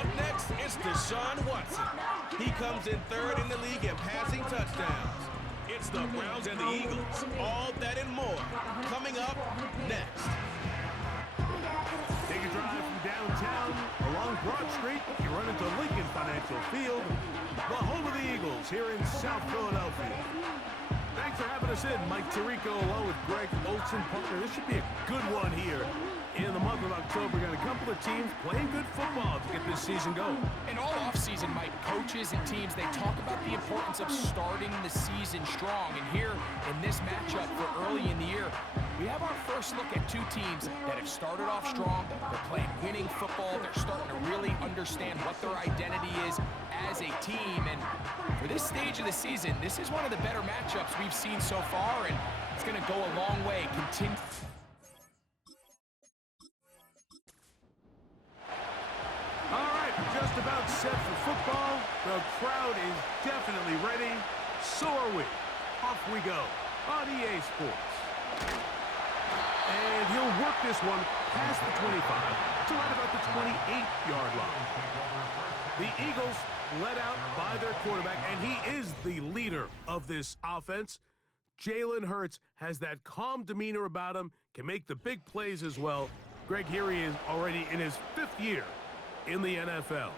Up next, it's Deshaun Watson. He comes in third in the league in passing touchdowns. It's the Browns and the Eagles. All that and more coming up next. Take a drive from downtown along Broad Street. You run into Lincoln Financial Field, the home of the Eagles here in South Philadelphia. Thanks for having us in. Mike Tirico along with Greg Olson. Partner, this should be a good one here. In the month of October, we got a couple of teams playing good football to get this season going. And all offseason, Mike, coaches and teams, they talk about the importance of starting the season strong. And here in this matchup for early in the year, we have our first look at two teams that have started off strong. They're playing winning football. They're starting to really understand what their identity is as a team. And for this stage of the season, this is one of the better matchups we've seen so far, and it's going to go a long way. All right, just about set for football. The crowd is definitely ready. So are we. Off we go on EA Sports. And he'll work this one past the 25 to right about the 28-yard line. The Eagles led out by their quarterback, and he is the leader of this offense. Jalen Hurts has that calm demeanor about him, can make the big plays as well. Greg, here he is already in his 5th year in the NFL.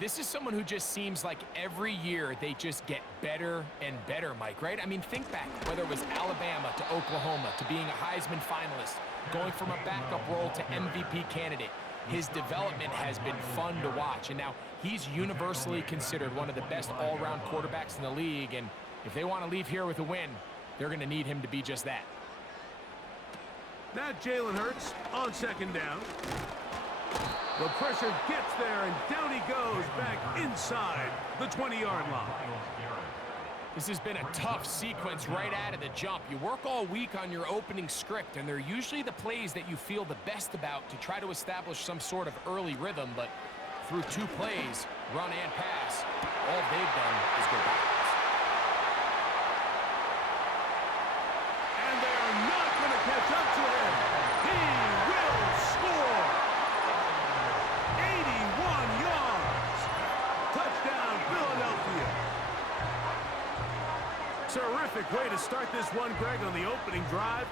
This is someone who just seems like every year they just get better and better, Mike, right? I mean, think back, whether it was Alabama to Oklahoma to being a Heisman finalist, going from a backup role to MVP candidate. His development has been fun to watch, and now he's universally considered one of the best all-around quarterbacks in the league, and if they want to leave here with a win, they're going to need him to be just that. Now Jalen Hurts on second down. The pressure gets there, and down he goes back inside the 20-yard line. This has been a tough sequence right out of the jump. You work all week on your opening script, and they're usually the plays that you feel the best about to try to establish some sort of early rhythm, but through 2 plays, run and pass, all they've done is go backwards. And they're not going to catch up to him. He will score. 81 yards. Touchdown, Philadelphia. Terrific way to start this one, Greg, on the opening drive.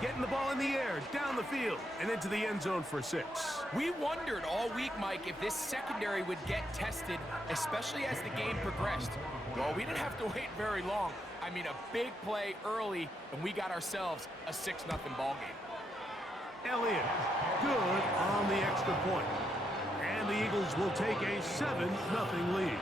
Getting the ball in the air, down the field, and into the end zone for 6. We wondered all week, Mike, if this secondary would get tested, especially as the game progressed. Well, we didn't have to wait very long. I mean, a big play early, and we got ourselves a 6-0 ball game. Elliott, good on the extra point. And the Eagles will take a 7-0 lead.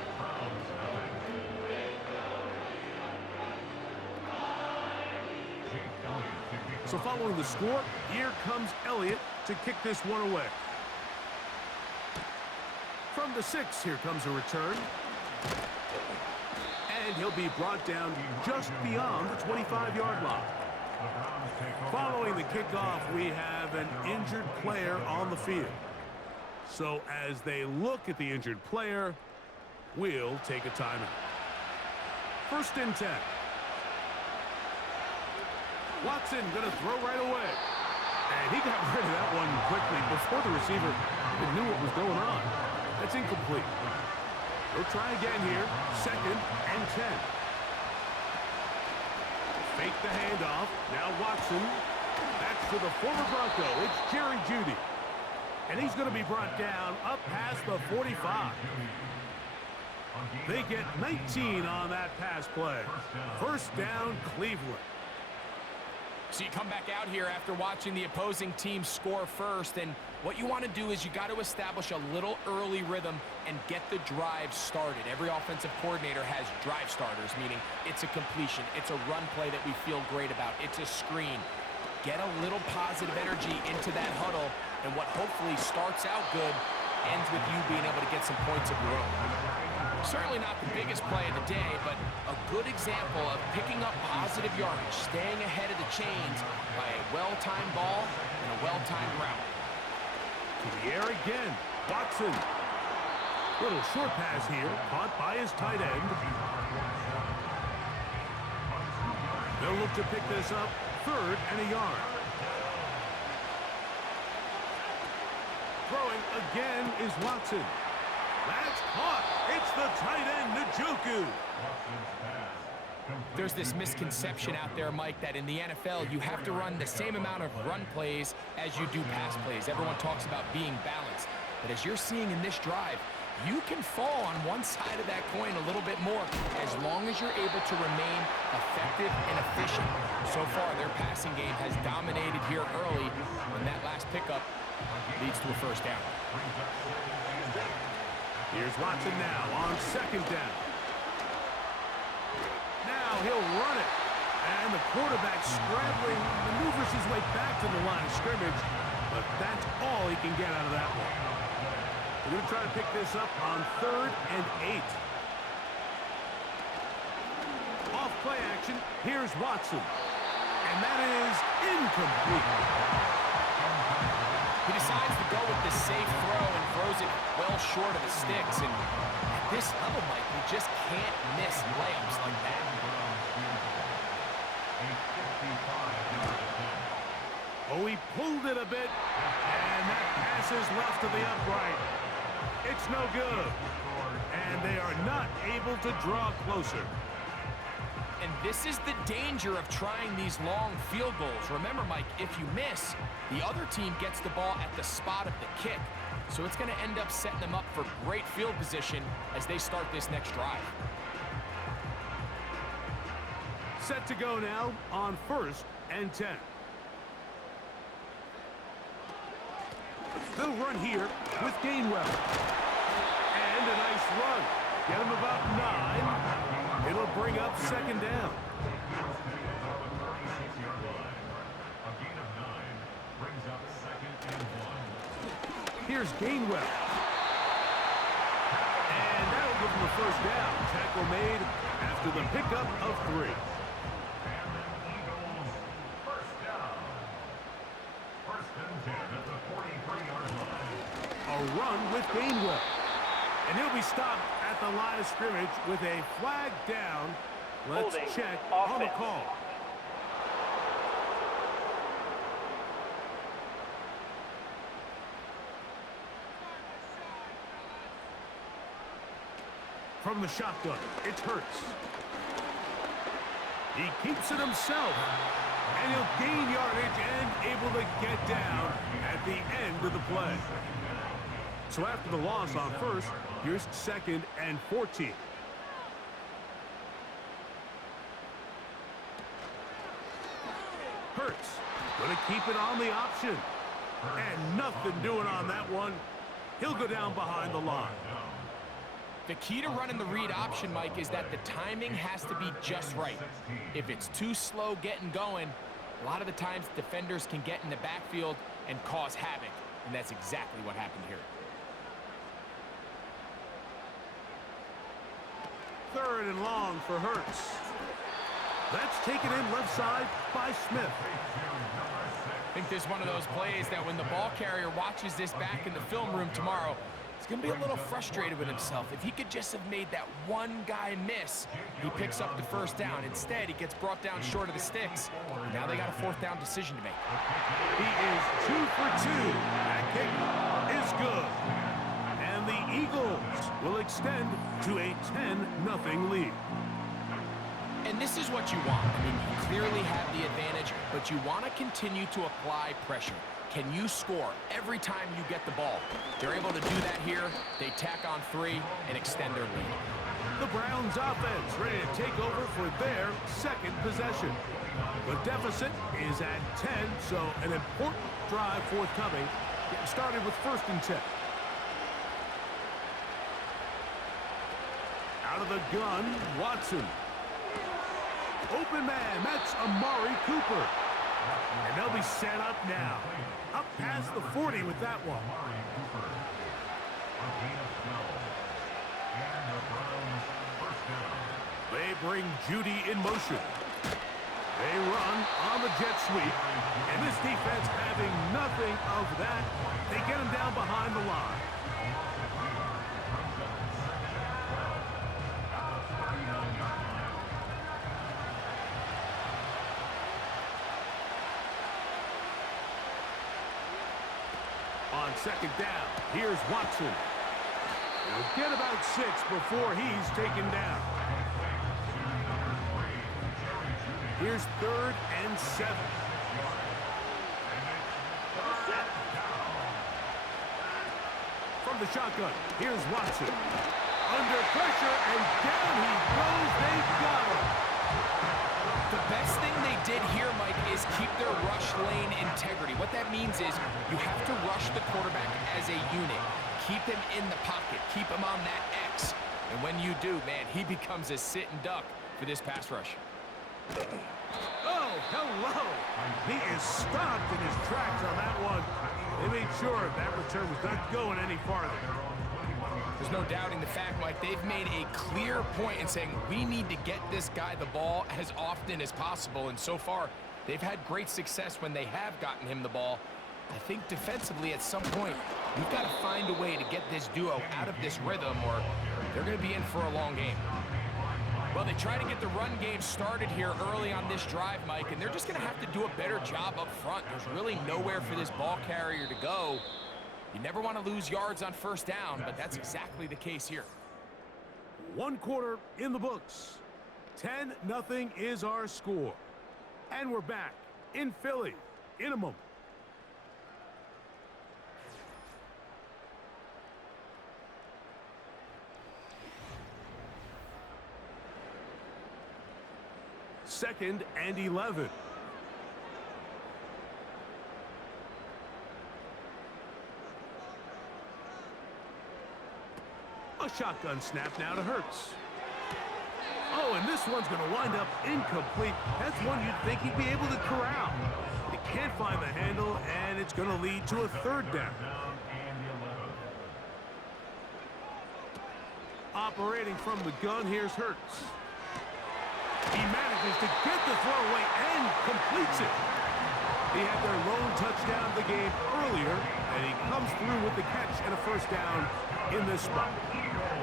So following the score, here comes Elliott to kick this one away. From the 6, here comes a return. And he'll be brought down just beyond the 25-yard line. Following the kickoff, we have an injured player on the field. So as they look at the injured player, we'll take a timeout. 1st and 10. Watson going to throw right away. And he got rid of that one quickly before the receiver even knew what was going on. That's incomplete. They'll try again here. 2nd and 10. Fake the handoff. Now Watson. That's to the former Bronco. It's Jerry Jeudy. And he's going to be brought down up past the 45. They get 19 on that pass play. 1st down, Cleveland. So you come back out here after watching the opposing team score first, and what you want to do is you got to establish a little early rhythm and get the drive started. Every offensive coordinator has drive starters, meaning it's a completion, it's a run play that we feel great about, it's a screen. Get a little positive energy into that huddle, and what hopefully starts out good ends with you being able to get some points of your own. Certainly not the biggest play of the day, but a good example of picking up positive yardage, staying ahead of the chains by a well-timed ball and a well-timed route. To the air again. Watson. Little short pass here, caught by his tight end. They'll look to pick this up, 3rd and a yard. Throwing again is Watson. That's caught. It's the tight end, Njoku. There's this misconception out there, Mike, that in the NFL, you have to run the same amount of run plays as you do pass plays. Everyone talks about being balanced. But as you're seeing in this drive, you can fall on one side of that coin a little bit more as long as you're able to remain effective and efficient. So far, their passing game has dominated here early, and that last pickup leads to a first down. Here's Watson now on second down. Now he'll run it. And the quarterback scrambling, maneuvers his way back to the line of scrimmage, but that's all he can get out of that one. We're going to try to pick this up on 3rd and 8. Off play action, here's Watson. And that is incomplete. He decides to go with the safe throw and throws it well short of the sticks. And at this level, Mike, you just can't miss layups like that. Oh, he pulled it a bit, and that pass is left to the upright. It's no good, and they are not able to draw closer. And this is the danger of trying these long field goals. Remember, Mike, if you miss, the other team gets the ball at the spot of the kick. So it's going to end up setting them up for great field position as they start this next drive. Set to go now on 1st and 10. They'll run here with Gainwell. And a nice run. Get him about 9. It'll bring up second down. Here's Gainwell. And that'll give him a first down. Tackle made after the pickup of 3. A run with Gainwell. And he'll be stopped at the line of scrimmage with a flag down. Let's check on the call. From the shotgun, it's Hurts. He keeps it himself. And he'll gain yardage and able to get down at the end of the play. So after the loss on 1st, here's 2nd and 14. Hurts going to keep it on the option. And nothing doing on that one. He'll go down behind the line. The key to running the read option, Mike, is that the timing has to be just right. If it's too slow getting going, a lot of the times defenders can get in the backfield and cause havoc. And that's exactly what happened here. 3rd and long for Hurts. That's taken in left side by Smith. I think this is one of those plays that when the ball carrier watches this back in the film room tomorrow, he's going to be a little frustrated with himself. If he could just have made that one guy miss, he picks up the first down. Instead, he gets brought down short of the sticks. Now they got a 4th down decision to make. He is 2 for 2. That kick is good. And the Eagles will extend to a 10-0 lead. And this is what you want. I mean, you clearly have the advantage, but you want to continue to apply pressure. Can you score every time you get the ball? They're able to do that here. They tack on 3 and extend their lead. The Browns offense ready to take over for their 2nd possession. The deficit is at 10, so an important drive forthcoming. Getting started with 1st and 10. Out of the gun, Watson. Open man, that's Amari Cooper. And they'll be set up now. Up past the 40 with that one. They bring Judy in motion. They run on the jet sweep. And this defense having nothing of that. They get him down behind the line. On 2nd down, here's Watson. He'll get about 6 before he's taken down. Here's 3rd and 7. From the shotgun, here's Watson. Under pressure, and down he goes. They got him. The best thing they did here, Mike, is keep their rush lane integrity. What that means is you have to rush the quarterback as a unit. Keep him in the pocket. Keep him on that X. And when you do, man, he becomes a sitting duck for this pass rush. Oh, hello. He is stopped in his tracks on that one. They made sure that return was not going any farther. There's no doubting the fact, Mike, they've made a clear point in saying we need to get this guy the ball as often as possible. And so far, they've had great success when they have gotten him the ball. I think defensively at some point, you've got to find a way to get this duo out of this rhythm or they're going to be in for a long game. Well, they try to get the run game started here early on this drive, Mike, and they're just going to have to do a better job up front. There's really nowhere for this ball carrier to go. You never want to lose yards on first down, but that's exactly the case here. 1 quarter in the books. 10-0 is our score. And we're back in Philly in a moment. Second and 11. A shotgun snap now to Hurts. Oh, and this one's going to wind up incomplete. That's one you'd think he'd be able to corral. He can't find the handle, and it's going to lead to a 3rd down. Operating from the gun, here's Hurts. He manages to get the throw away and completes it. He had their lone touchdown of the game earlier, and he comes through with the catch and a 1st down in this spot.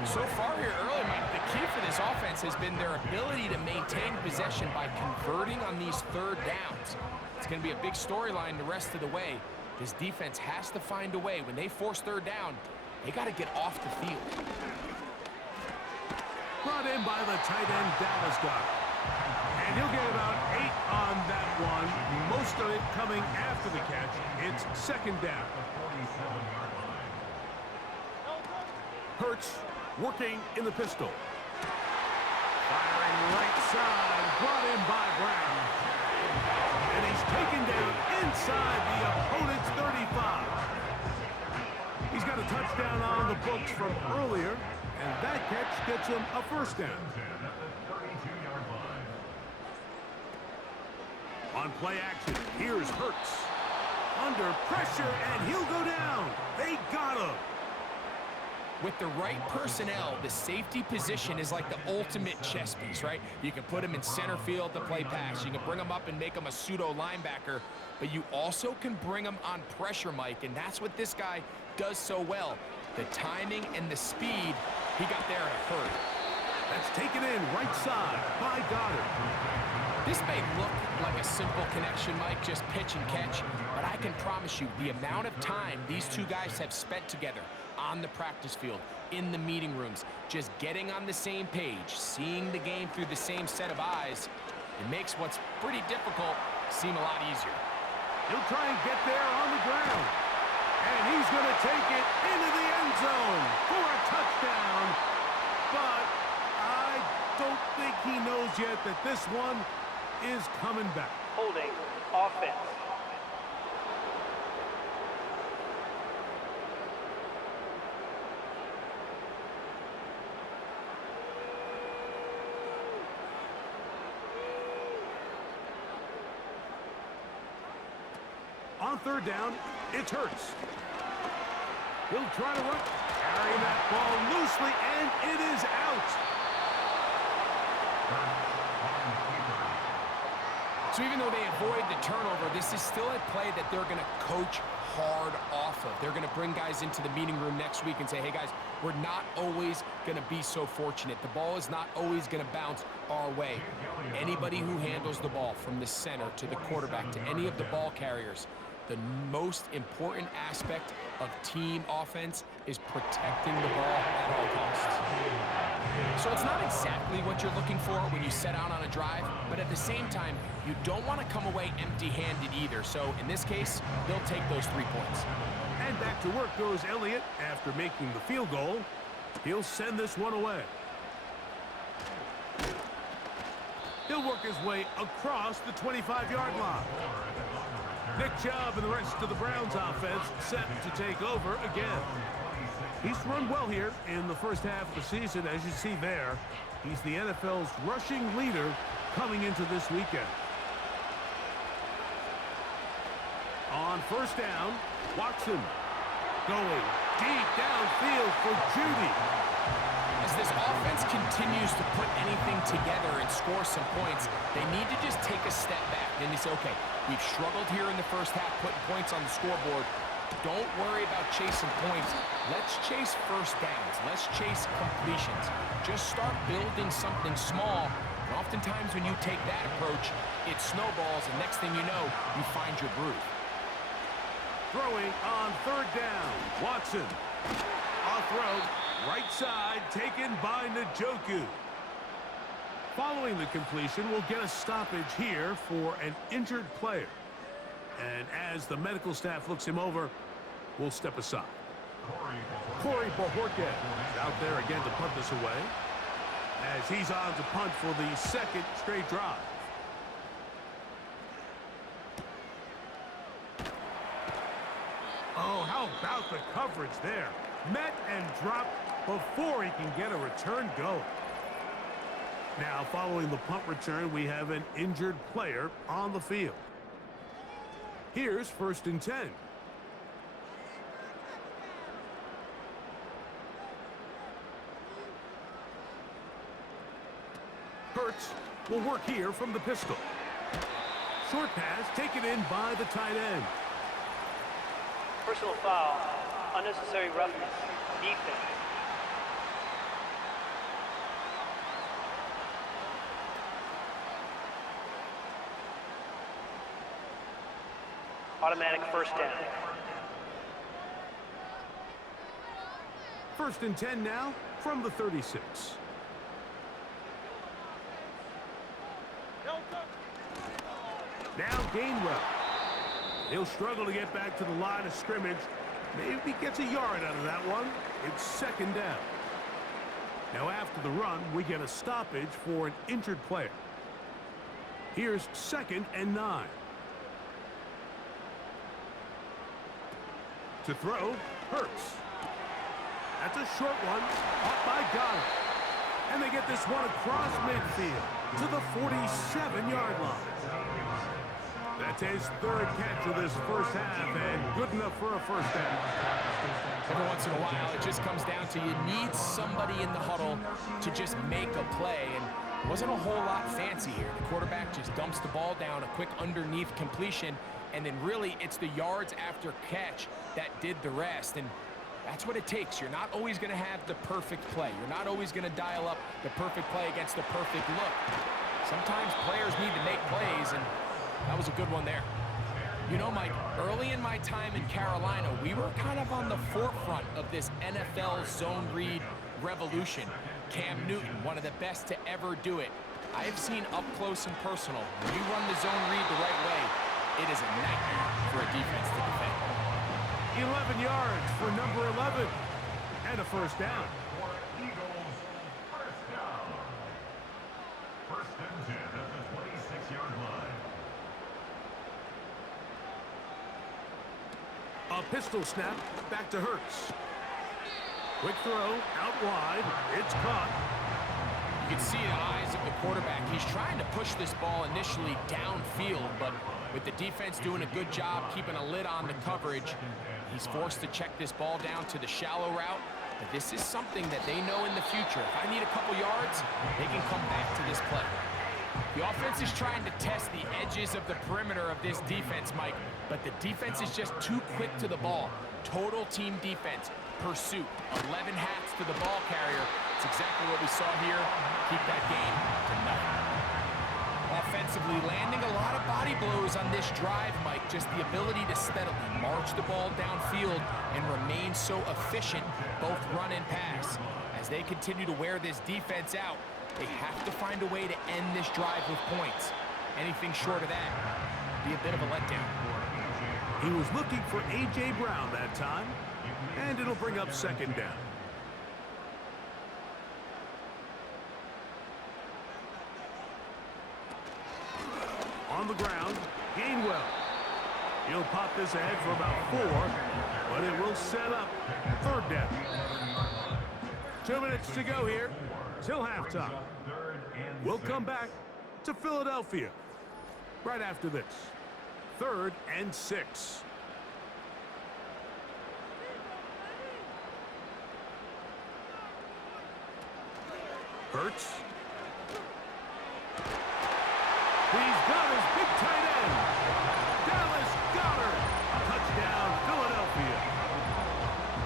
So far here early, Mike, the key for this offense has been their ability to maintain possession by converting on these 3rd downs. It's going to be a big storyline the rest of the way. This defense has to find a way. When they force 3rd down, they got to get off the field. Brought in by the tight end, Dallas Goedert. And he'll get about 8 on that one. Most of it coming after the catch. It's 2nd down. Hurts working in the pistol. Firing right side. Brought in by Brown. And he's taken down inside the opponent's 35. He's got a touchdown on the books from earlier. And that catch gets him a 1st down. On play action, here's Hurts. Under pressure, and he'll go down. They got him. With the right personnel, the safety position is like the ultimate chess piece, right? You can put him in center field to play pass. You can bring him up and make him a pseudo linebacker, but you also can bring him on pressure, Mike, and that's what this guy does so well. The timing and the speed, he got there in a hurry. That's taken in right side by Goedert. This may look like a simple connection, Mike, just pitch and catch, but I can promise you the amount of time these two guys have spent together on the practice field, in the meeting rooms, just getting on the same page, seeing the game through the same set of eyes, it makes what's pretty difficult seem a lot easier. He'll try and get there on the ground. And he's going to take it into the end zone for a touchdown. But I don't think he knows yet that this one is coming back. Holding offense. On 3rd down, it's Hurts. He'll try to run, carry that ball loosely, and it is out. So even though they avoid the turnover, this is still a play that they're going to coach hard off of. They're going to bring guys into the meeting room next week and say, hey, guys, we're not always going to be so fortunate. The ball is not always going to bounce our way. Anybody who handles the ball from the center to the quarterback to any of the ball carriers, the most important aspect of team offense is protecting the ball at all costs. So it's not exactly what you're looking for when you set out on a drive, but at the same time, you don't want to come away empty-handed either. So in this case, they'll take those 3 points. And back to work goes Elliott after making the field goal. He'll send this one away. He'll work his way across the 25-yard line. Nick Chubb and the rest of the Browns offense set to take over again. He's run well here in the first half of the season, as you see there. He's the NFL's rushing leader coming into this weekend. On first down, Watson going deep downfield for Judy. As this offense continues to put anything together and score some points, they need to just take a step back. And they say, okay, we've struggled here in the first half putting points on the scoreboard. Don't worry about chasing points. Let's chase first downs. Let's chase completions. Just start building something small. And oftentimes when you take that approach, it snowballs, and next thing you know, you find your groove. Throwing on third down, Watson. Off throw, right side, taken by Njoku. Following the completion, we'll get a stoppage here for an injured player. And as the medical staff looks him over, we'll step aside. Corey Bojorquez out there again to punt this away, as he's on to punt for the second straight drive. Oh, how about the coverage there? Met and dropped before he can get a return going. Now, following the punt return, we have an injured player on the field. Here's first and 10. Hurts will work here from the pistol. Short pass taken in by the tight end. Personal foul, unnecessary roughness, defense. Automatic first down. First and 10 now from the 36. Now Gainwell. He'll struggle to get back to the line of scrimmage. Maybe gets a yard out of that one. It's second down. Now after the run, we get a stoppage for an injured player. Here's second and 9. To throw, Hurts. That's a short one, caught by Goddard. And they get this one across midfield to the 47-yard line. That's his third catch of this first half, and good enough for a first down. Every once in a while, it just comes down to you need somebody in the huddle to just make a play, and it wasn't a whole lot fancy here. The quarterback just dumps the ball down, a quick underneath completion, and then really it's the yards after catch that did the rest, and that's what it takes. You're not always going to have the perfect play. You're not always going to dial up the perfect play against the perfect look. Sometimes players need to make plays, and that was a good one there. You know, Mike, early in my time in Carolina, we were kind of on the forefront of this NFL zone read revolution. Cam Newton, one of the best to ever do it. I have seen up close and personal, when you run the zone read the right way, it is a nightmare for a defense to defend. 11 yards for number 11, and a first down. Eagles, first down. First and 10 at the 26-yard line. A pistol snap, back to Hurts. Quick throw, out wide, it's caught. You can see the eyes of the quarterback. He's trying to push this ball initially downfield, but with the defense doing a good job keeping a lid on the coverage, he's forced to check this ball down to the shallow route. But this is something that they know in the future. If I need a couple yards, they can come back to this play. The offense is trying to test the edges of the perimeter of this defense, Mike, but the defense is just too quick to the ball. Total team defense, pursuit, 11 hats to the ball carrier. It's exactly what we saw here. Keep that game to nothing. Offensively, landing a lot of body blows on this drive, Mike. Just the ability to steadily march the ball downfield and remain so efficient, both run and pass. As they continue to wear this defense out, they have to find a way to end this drive with points. Anything short of that would be a bit of a letdown. He was looking for A.J. Brown that time, and it'll bring up second down. On the ground, Gainwell. He'll pop this ahead for about 4, but it will set up third down. 2 minutes to go here till halftime. We'll come back to Philadelphia right after this. 3rd and 6. Hurts. He's got his big tight end. Dallas Goedert. Touchdown, Philadelphia.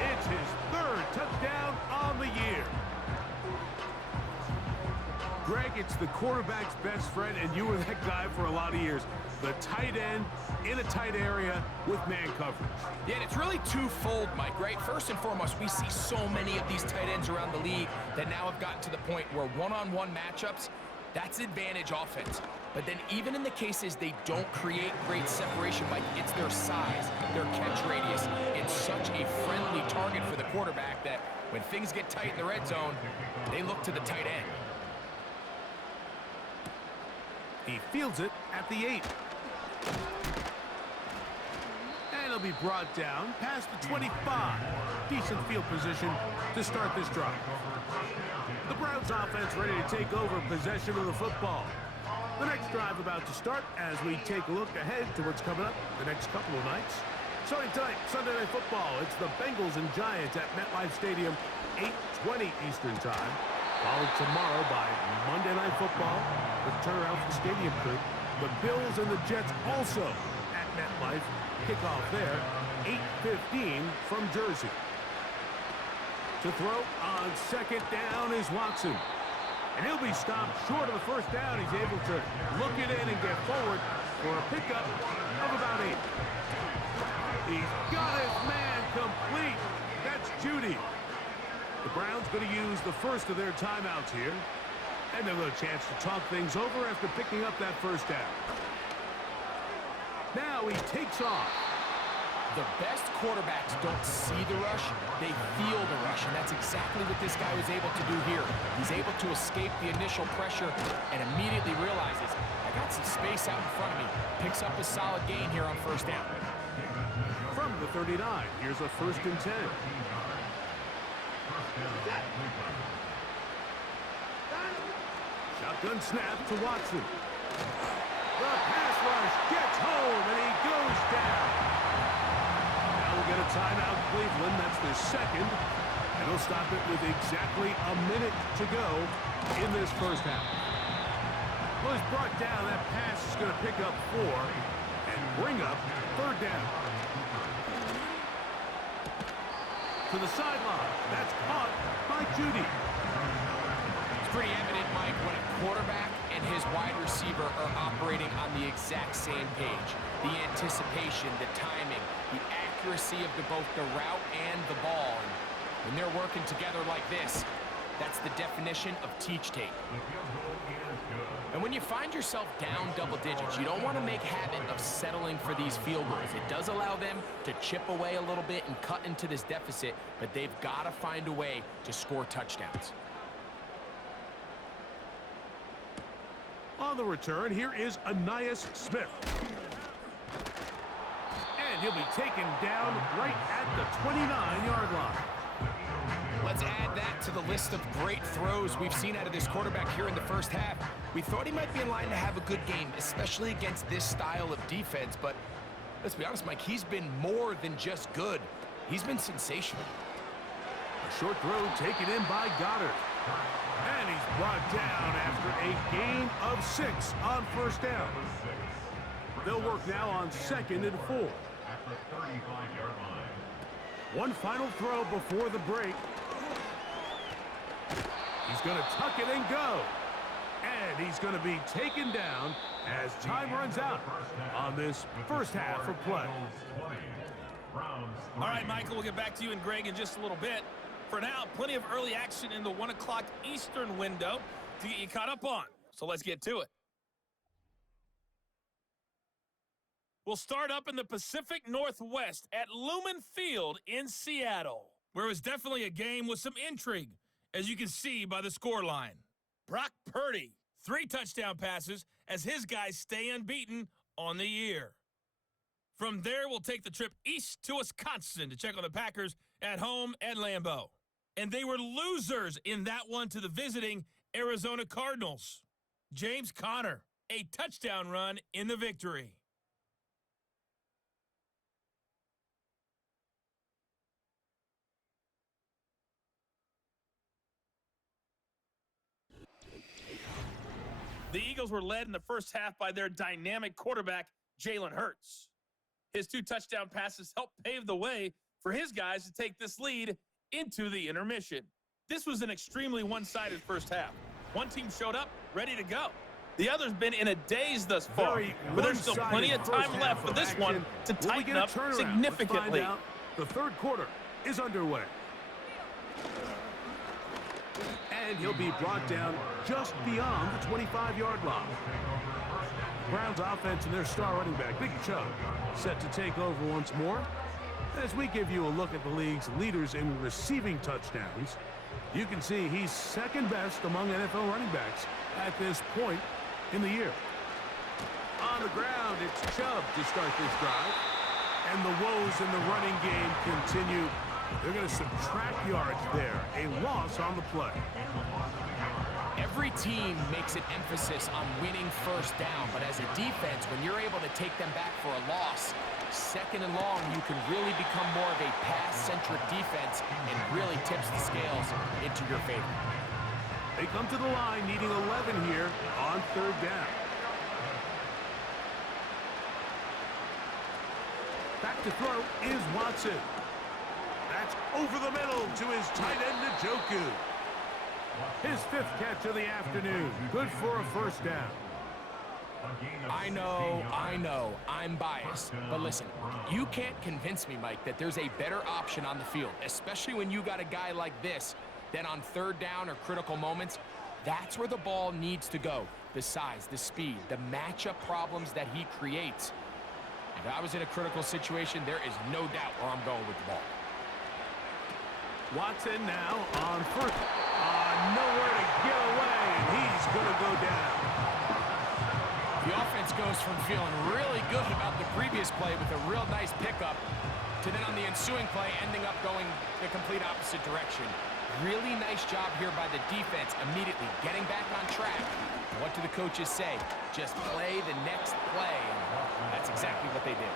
It's his 3rd touchdown on the year. Greg, it's the quarterback's best friend, and you were that guy for a lot of years. The tight end in a tight area with man coverage. Yeah, and it's really twofold, Mike, right? First and foremost, we see so many of these tight ends around the league that now have gotten to the point where one-on-one matchups, that's advantage offense. But then even in the cases they don't create great separation, Mike, it's their size, their catch radius. It's such a friendly target for the quarterback that when things get tight in the red zone, they look to the tight end. He fields it at the 8. And he'll be brought down past the 25. Decent field position to start this drive. The Browns offense ready to take over possession of the football. The next drive about to start as we take a look ahead to what's coming up the next couple of nights. Starting tonight, Sunday Night Football. It's the Bengals and Giants at MetLife Stadium, 8:20 Eastern Time. Followed tomorrow by Monday Night Football, the turnaround for Stadium Crew. The Bills and the Jets also at MetLife. Kickoff there, 8:15 from Jersey. To throw on second down is Watson. And he'll be stopped short of the first down. He's able to look it in and get forward for a pickup of about 8. He's got his man complete. That's Judy. The Browns going to use the first of their timeouts here. And they'll have a chance to talk things over after picking up that first down. Now he takes off. The best quarterbacks don't see the rush, they feel the rush, and that's exactly what this guy was able to do here. He's able to escape the initial pressure and immediately realizes, I got some space out in front of me. Picks up a solid gain here on first down. From the 39, here's a 1st and 10. Shotgun snap to Watson. The pass rush gets home, and he goes down. Now we'll get a timeout, Cleveland. That's their second. And they'll stop it with exactly a minute to go in this first half. Well, he's brought down. That pass is going to pick up 4 and bring up third down. To the sideline. That's caught by Judy. It's pretty evident, Mike, when a quarterback and his wide receiver are operating on the exact same page. The anticipation, the timing, the accuracy of both the route and the ball. And when they're working together like this, that's the definition of teach tape. And when you find yourself down double digits, you don't want to make habit of settling for these field goals. It does allow them to chip away a little bit and cut into this deficit, but they've got to find a way to score touchdowns. On the return, here is Ainias Smith. And he'll be taken down right at the 29-yard line. Let's add that to the list of great throws we've seen out of this quarterback here in the first half. We thought he might be in line to have a good game, especially against this style of defense. But let's be honest, Mike, he's been more than just good. He's been sensational. A short throw taken in by Goddard. And he's brought down after a gain of 6 on first down. They'll work now on 2nd and 4. At the 35-yard line. One final throw before the break. He's going to tuck it and go. And he's going to be taken down as time runs out on this first half of play. All right, Michael, we'll get back to you and Greg in just a little bit. For now, plenty of early action in the 1 o'clock Eastern window to get you caught up on. So let's get to it. We'll start up in the Pacific Northwest at Lumen Field in Seattle, where it was definitely a game with some intrigue, as you can see by the scoreline. Brock Purdy, 3 touchdown passes as his guys stay unbeaten on the year. From there, we'll take the trip east to Wisconsin to check on the Packers at home at Lambeau. And they were losers in that one to the visiting Arizona Cardinals. James Conner, a touchdown run in the victory. The Eagles were led in the first half by their dynamic quarterback, Jalen Hurts. His 2 touchdown passes helped pave the way for his guys to take this lead into the intermission. This was an extremely one-sided first half. One team showed up, ready to go. The other's been in a daze thus far, but there's still plenty of time left for this one to tighten up significantly. The third quarter is underway. And he'll be brought down just beyond the 25-yard line. Browns offense and their star running back, Big Chubb, set to take over once more. As we give you a look at the league's leaders in receiving touchdowns, you can see he's second best among NFL running backs at this point in the year. On the ground, it's Chubb to start this drive. And the woes in the running game continue. They're going to subtract yards there. A loss on the play. Every team makes an emphasis on winning first down, but as a defense, when you're able to take them back for a loss, second and long, you can really become more of a pass-centric defense and really tips the scales into your favor. They come to the line needing 11 here on third down. Back to throw is Watson. That's over the middle to his tight end, Njoku. His 5th catch of the afternoon. Good for a first down. I know, I'm biased. But listen, you can't convince me, Mike, that there's a better option on the field, especially when you got a guy like this, than on third down or critical moments. That's where the ball needs to go. The size, the speed, the matchup problems that he creates. If I was in a critical situation, there is no doubt where I'm going with the ball. Watson now on first. Nowhere to get away, and he's going to go down. The offense goes from feeling really good about the previous play with a real nice pickup to then on the ensuing play ending up going the complete opposite direction. Really nice job here by the defense immediately getting back on track. What do the coaches say? Just play the next play. And that's exactly what they did.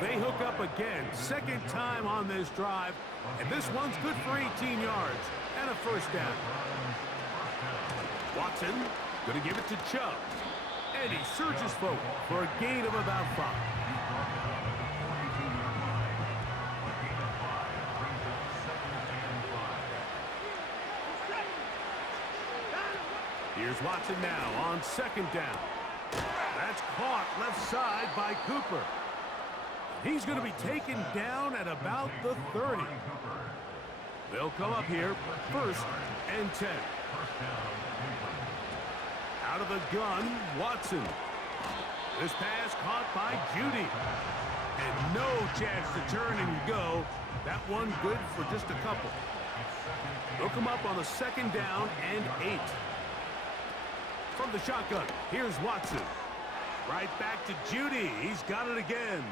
They hook up again, second time on this drive, and this one's good for 18 yards and a first down. Watson going to give it to Chubb, and he surges forward for a gain of about 5. Here's Watson now on second down. That's caught left side by Cooper. He's going to be taken down at about the 30. They'll come up here, 1st and 10. Out of the gun, Watson. This pass caught by Judy. And no chance to turn and go. That one good for just a couple. They'll come up on the 2nd down and 8. From the shotgun, here's Watson. Right back to Judy. He's got it again.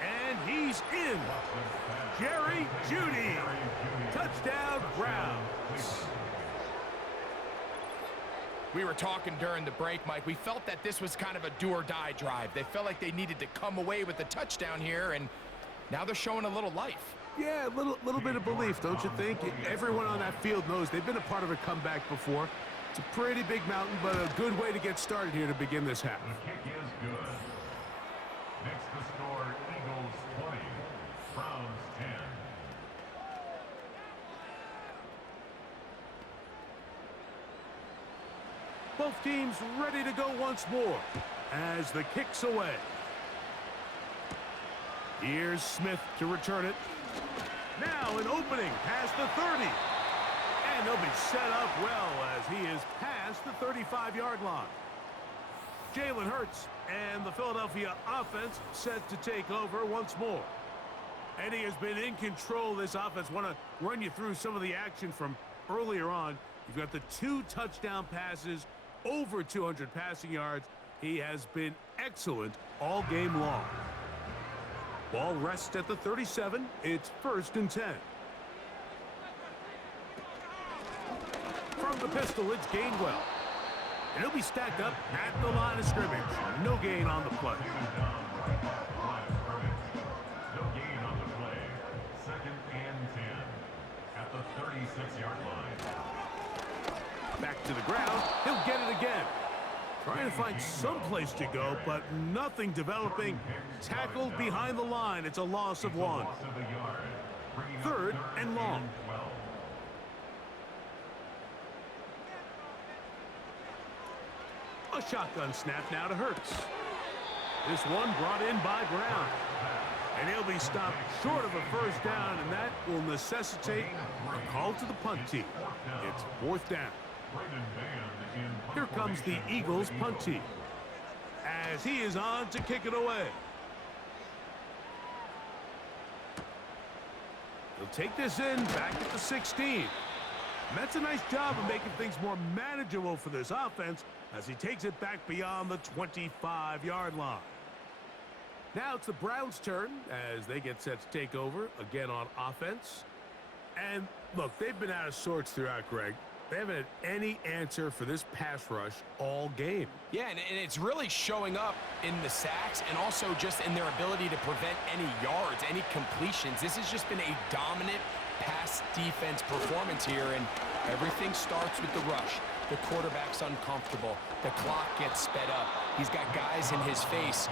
And he's in. Jerry Judy. Touchdown, Browns. We were talking during the break, Mike. We felt that this was kind of a do-or-die drive. They felt like they needed to come away with the touchdown here, and now they're showing a little life. Yeah, a little bit of belief, don't you think? Everyone on that field knows they've been a part of a comeback before. It's a pretty big mountain, but a good way to get started here to begin this half. The kick is good. Next to score, Eagles 20, Browns 10. Both teams ready to go once more as the kick's away. Here's Smith to return it. Now an opening past the 30. And they'll be set up well as he is past the 35-yard line. Jalen Hurts and the Philadelphia offense set to take over once more. And he has been in control of this offense. Want to run you through some of the action from earlier on. You've got the 2 touchdown passes, over 200 passing yards. He has been excellent all game long. Ball rests at the 37. It's 1st and 10. From the pistol, it's Gainwell. And he'll be stacked up at the line of scrimmage. No gain on the play. No gain on the play. 2nd and 10 at the 36-yard line. Back to the ground. He'll get it again. Trying to find some place to go, but nothing developing. Tackled behind the line. It's a loss of 1. 3rd and long. A shotgun snap now to Hurts. This one brought in by Brown. And he'll be stopped short of a 1st down, and that will necessitate a call to the punt team. It's 4th down. Here comes the Eagles punt team as he is on to kick it away. He'll take this in back at the 16. And that's a nice job of making things more manageable for this offense as he takes it back beyond the 25-yard line. Now it's the Browns' turn as they get set to take over again on offense. And look, they've been out of sorts throughout, Greg. They haven't had any answer for this pass rush all game. Yeah, and it's really showing up in the sacks and also just in their ability to prevent any yards, any completions. This has just been a dominant pass defense performance here, and everything starts with the rush. The quarterback's uncomfortable. The clock gets sped up. He's got guys in his face.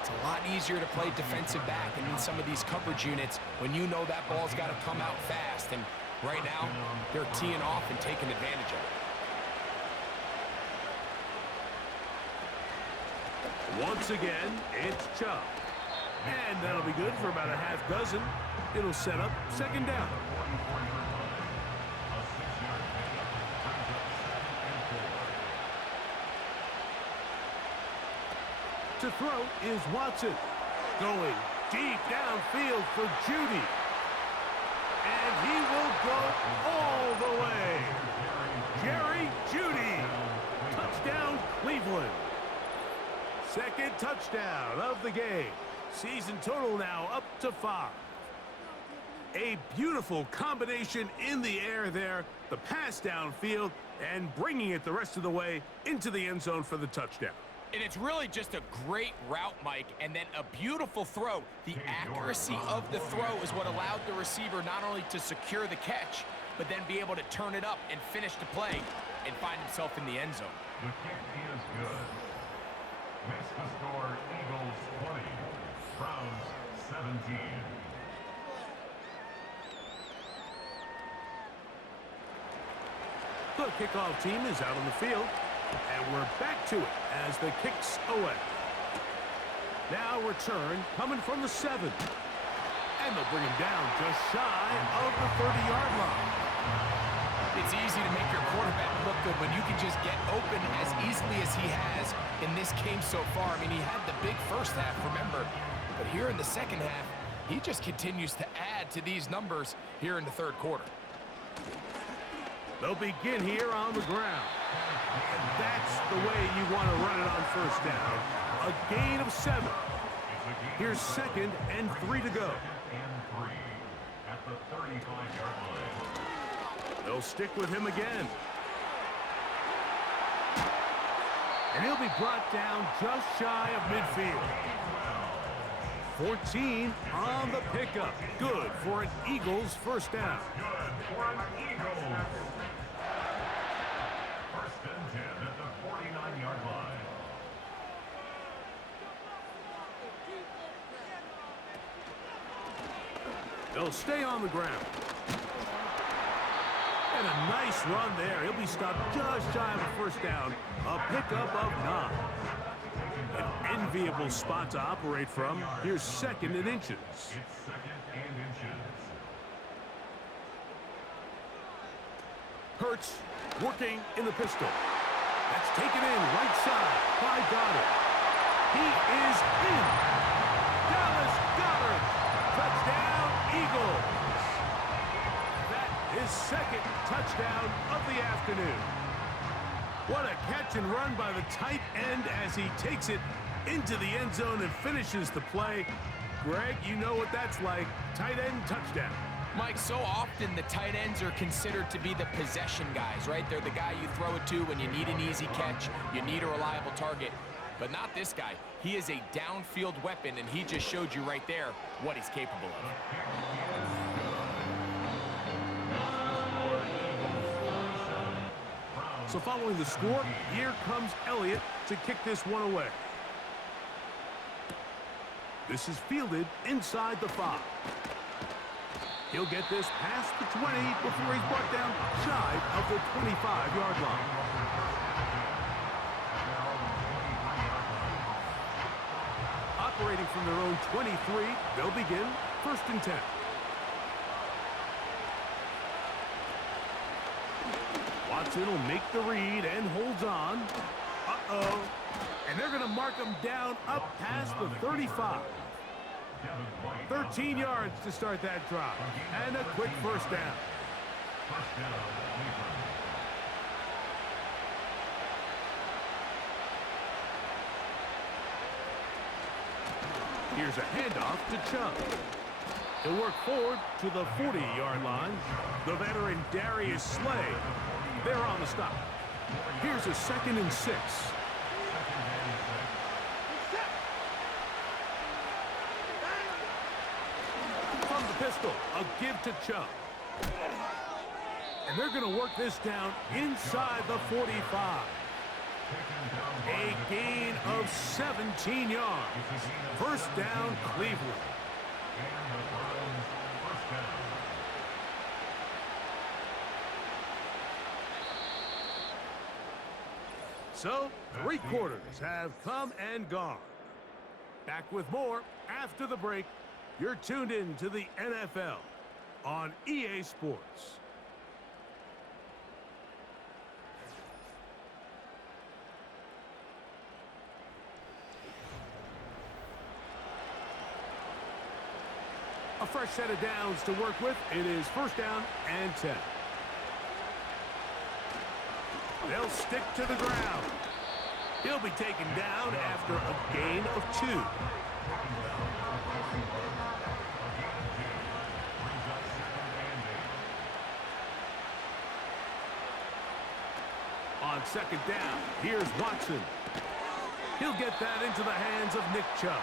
It's a lot easier to play defensive back and in some of these coverage units when you know that ball's got to come out fast. And right now, they're teeing off and taking advantage of it. Once again, it's Chubb. And that'll be good for about a half dozen. It'll set up 2nd down. To throw is Watson. Going deep downfield for Judy. And he will go all the way. Jerry Judy. Touchdown, Cleveland. 2nd touchdown of the game. Season total now up to 5. A beautiful combination in the air there. The pass downfield and bringing it the rest of the way into the end zone for the touchdown. And it's really just a great route, Mike, and then a beautiful throw. The accuracy of the throw is what allowed the receiver not only to secure the catch, but then be able to turn it up and finish the play and find himself in the end zone. The kick is good. Makes the score Eagles 20, Browns 17. The kickoff team is out on the field. And we're back to it as the kick's away. Now return coming from the 7. And they'll bring him down just shy of the 30-yard line. It's easy to make your quarterback look good when you can just get open as easily as he has in this game so far. I mean, he had the big first half, remember. But here in the second half, he just continues to add to these numbers here in the 3rd quarter. They'll begin here on the ground. And that's the way you want to run it on 1st down. A gain of 7. Here's 2nd and 3 to go. At the 35-yard line. They'll stick with him again. And he'll be brought down just shy of midfield. 14 on the pickup. Good for an Eagles 1st down. Good for an Eagles. 1st and 10 at the 49-yard line. They'll stay on the ground. And a nice run there. He'll be stopped just shy of a first down. A pickup of 9. An enviable spot to operate from. Here's 2nd and inches. It's 2nd and inches. Hurts working in the pistol. That's taken in right side by Goddard. He is in. Dallas Goddard. Touchdown, Eagles. That is 2nd touchdown of the afternoon. What a catch and run by the tight end as he takes it into the end zone and finishes the play. Greg, you know what that's like. Tight end touchdown. Mike, so often the tight ends are considered to be the possession guys, right? They're the guy you throw it to when you need an easy catch, you need a reliable target. But not this guy. He is a downfield weapon, and he just showed you right there what he's capable of. So following the score, here comes Elliott to kick this one away. This is fielded inside the 5. He'll get this past the 20 before he's brought down shy of the 25-yard line. Operating from their own 23, they'll begin 1st and 10. Watson will make the read and holds on. Uh-oh. And they're going to mark him down up past the 35. 13 yards to start that drive. And a quick first down. Here's a handoff to Chubb. He'll work forward to the 40-yard line. The veteran Darius Slay, they're on the stop. Here's a 2nd and 6. From the pistol, a give to Chubb. And they're going to work this down inside the 45. A gain of 17 yards. First down, Cleveland. So, 3 quarters have come and gone. Back with more after the break. You're tuned in to the NFL on EA Sports. A fresh set of downs to work with. It is 1st down and 10. They'll stick to the ground. He'll be taken down after a gain of 2. On 2nd down, here's Watson. He'll get that into the hands of Nick Chubb.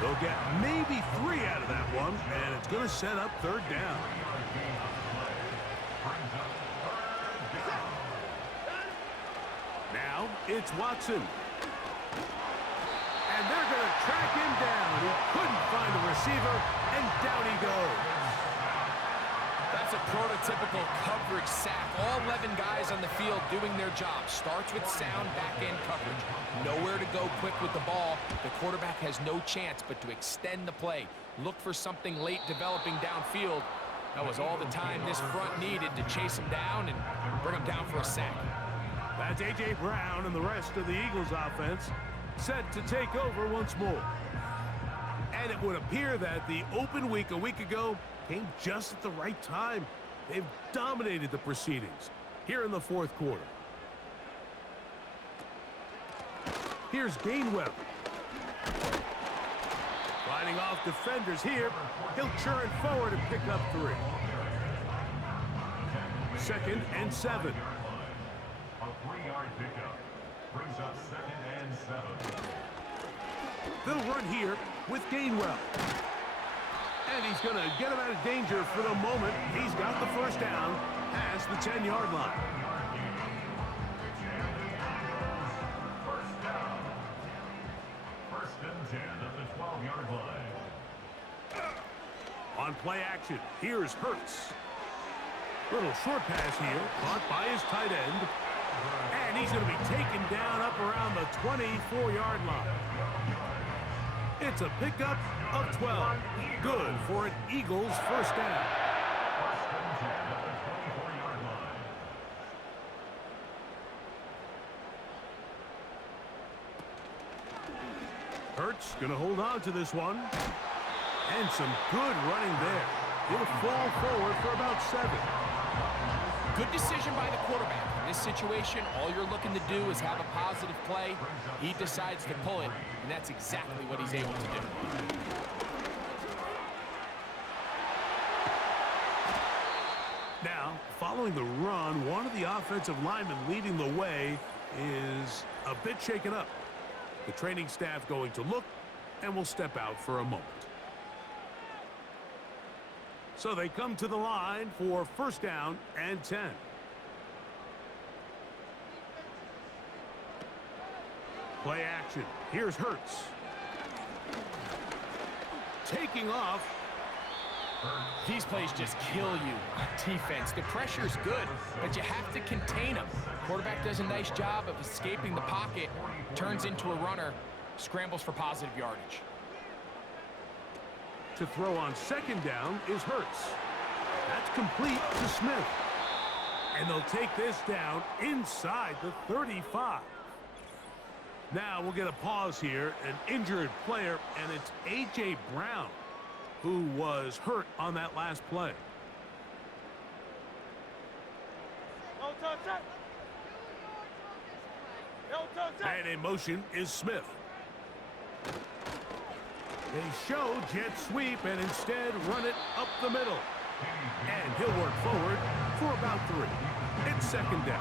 They'll get maybe 3 out of that one, and it's going to set up 3rd down. Now it's Watson. And they're going to track him down. He couldn't find a receiver, and down he goes. That's a prototypical coverage sack. All 11 guys on the field doing their job. Starts with sound back-end coverage. Nowhere to go quick with the ball. The quarterback has no chance but to extend the play. Look for something late developing downfield. That was all the time this front needed to chase him down and bring him down for a sack. That's A.J. Brown and the rest of the Eagles offense set to take over once more. And it would appear that the open week a week ago came just at the right time. They've dominated the proceedings here in the 4th quarter. Here's Gainwell. Fighting off defenders here. He'll churn forward and pick up 3. 2nd and 7. A 3-yard pickup brings up 2nd and 7. They'll run here with Gainwell. And he's going to get him out of danger for the moment. He's got the first down past the 10-yard line. First down. 1st and 10 at the 12-yard line. On play action, here's Hurts. Little short pass here, caught by his tight end. And he's going to be taken down up around the 24-yard line. It's a pickup of 12. Good for an Eagles first down. Hurts going to hold on to this one. And some good running there. He'll fall forward for about 7. Good decision by the quarterback. In this situation, all you're looking to do is have a positive play. He decides to pull it, and that's exactly what he's able to do. Now, following the run, one of the offensive linemen leading the way is a bit shaken up. The training staff going to look and will step out for a moment. So they come to the line for first down and 10. Play action. Here's Hurts. Taking off. These plays just kill you on defense. The pressure's good, but you have to contain them. Quarterback does a nice job of escaping the pocket, turns into a runner, scrambles for positive yardage. To throw on second down is Hurts. That's complete to Smith. And they'll take this down inside the 35. Now we'll get a pause here. An injured player, and it's A.J. Brown, who was hurt on that last play. And in motion is Smith. They show jet sweep and instead run it up the middle. And he'll work forward for about 3. It's second down.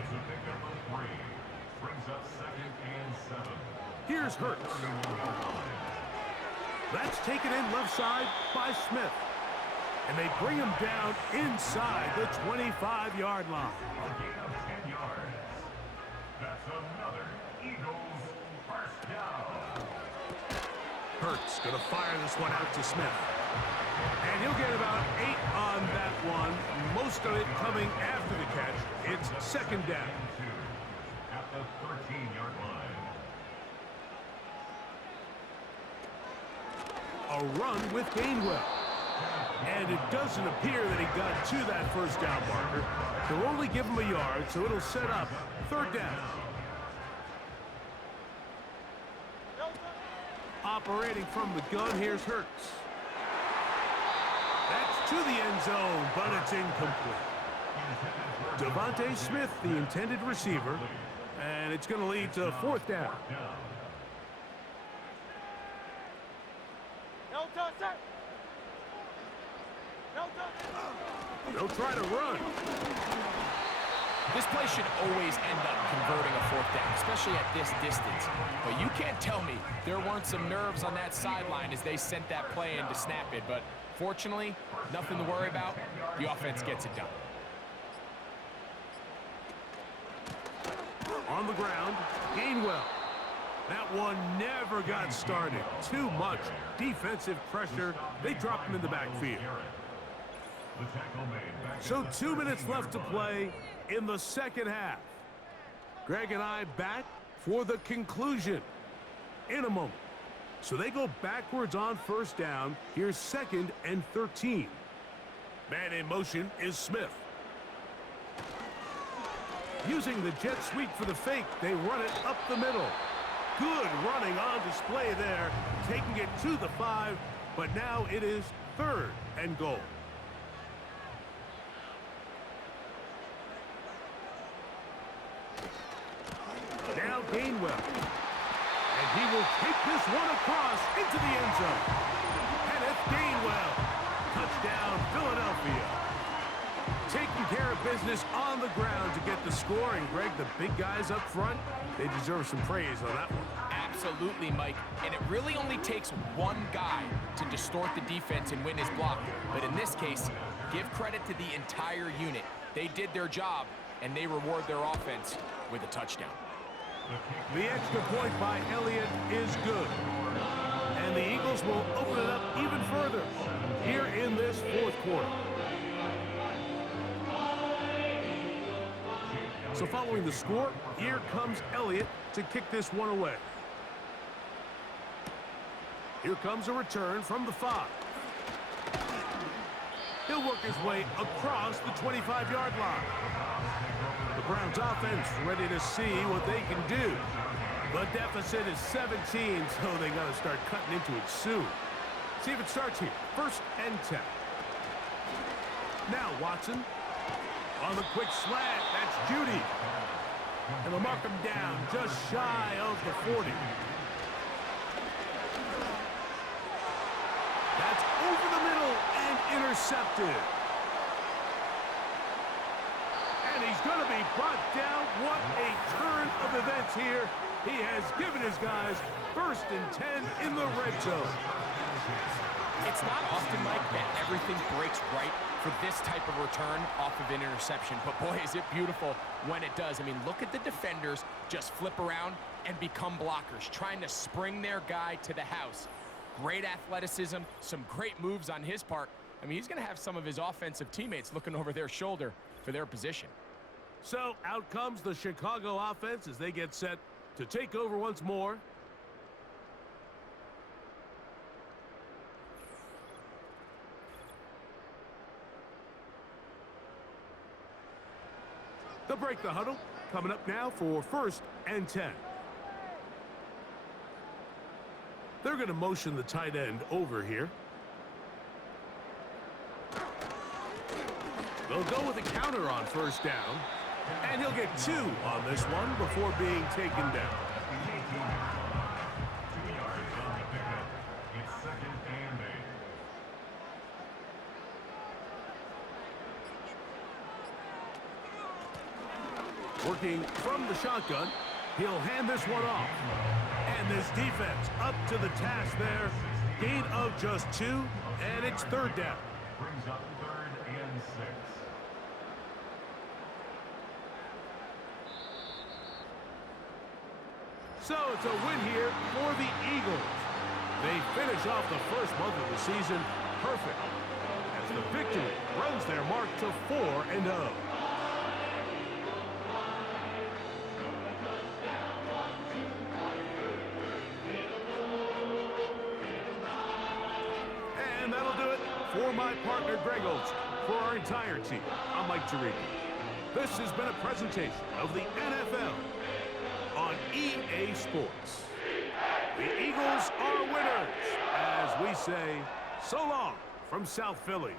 It's a pickup of 3. Brings up second and 7. Here's Hurts. That's taken in left side by Smith. And they bring him down inside the 25-yard line. A gain of 10 yards. That's another Eagles first down. Hurts going to fire this one out to Smith. And he'll get about 8 on that one. Most of it coming after the catch. It's second down. At the 13-yard line. A run with Gainwell. And it doesn't appear that he got to that first down marker. They'll only give him a yard, so it'll set up third down. Operating from the gun, here's Hurts. That's to the end zone, but it's incomplete. Devontae Smith, the intended receiver, and it's going to lead to fourth down. They'll try to run. This play should always end up converting a fourth down, especially at this distance. But you can't tell me there weren't some nerves on that sideline as they sent that play in to snap it. But fortunately, nothing to worry about. The offense gets it done. On the ground, Gainwell. That one never got started. Too much defensive pressure. They dropped him in the backfield. So 2 minutes left to play in the second half. Greg and I back for the conclusion in a moment. So they go backwards on first down. Here's second and 13. Man in motion is Smith. Using the jet sweep for the fake, they run it up the middle. Good running on display there, taking it to the 5, but now it is third and goal. Now Gainwell. And he will take this one across into the end zone. Kenneth Gainwell. Touchdown, Philadelphia. Taking care of business on the ground to get the score. And Greg, the big guys up front, they deserve some praise on that one. Absolutely, Mike. And it really only takes one guy to distort the defense and win his block. But in this case, give credit to the entire unit. They did their job, and they reward their offense with a touchdown. The extra point by Elliott is good. And And the Eagles will open it up even further here in this fourth quarter. So following the score, here comes Elliott to kick this one away. Here comes a return from the 5. He'll work his way across the 25-yard line. The Browns offense ready to see what they can do. The deficit is 17, so they got to start cutting into it soon. See if it starts here. 1st and 10. Now Watson on the quick slant. That's Judy. And they'll mark him down just shy of the 40. That's over the middle and intercepted. And he's going to be brought down. What a turn of events here. He has given his guys 1st and 10 in the red zone. It's not often, Mike, that everything breaks right for this type of return off of an interception. But, boy, is it beautiful when it does. I mean, look at the defenders just flip around and become blockers, trying to spring their guy to the house. Great athleticism, some great moves on his part. I mean, he's going to have some of his offensive teammates looking over their shoulder for their position. So out comes the Chicago offense as they get set to take over once more. They'll break the huddle. Coming up now for 1st and 10. They're going to motion the tight end over here. They'll go with a counter on 1st down. And he'll get 2 on this one before being taken down. 2 yards on the pickup. It's 2nd and 8. Working from the shotgun, he'll hand this one off. And this defense up to the task there. Gain of just 2, and it's 3rd down. Brings up 3rd and 6. So it's a win here for the Eagles. They finish off the first month of the season perfect as the victory runs their mark to 4-0. And that'll do it for my partner Greg Olson. For our entire team, I'm Mike Tirico. This has been a presentation of the NFL on EA Sports. The Eagles are winners, as we say, so long from South Philly.